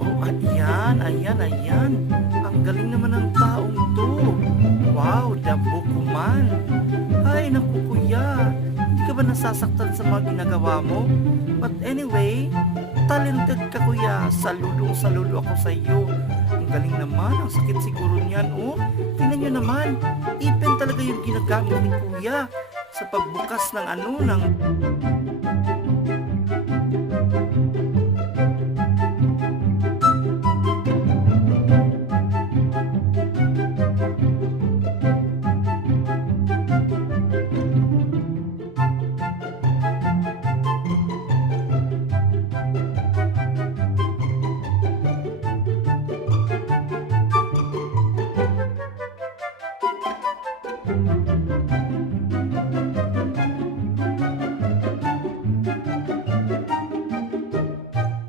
Oh, ayan, ayan, ayan. Ang galing naman ng taong to. Wow, the Bukuman. Ay, naku kuya. Hindi ka ba nasasaktan sa mga ginagawa mo? But anyway, talented ka kuya. Saludo ako sa iyo. Ang galing naman. Ang sakit siguro niyan. Oh, tingnan nyo naman. Ipin talaga yung ginagamit ni kuya sa pagbukas ng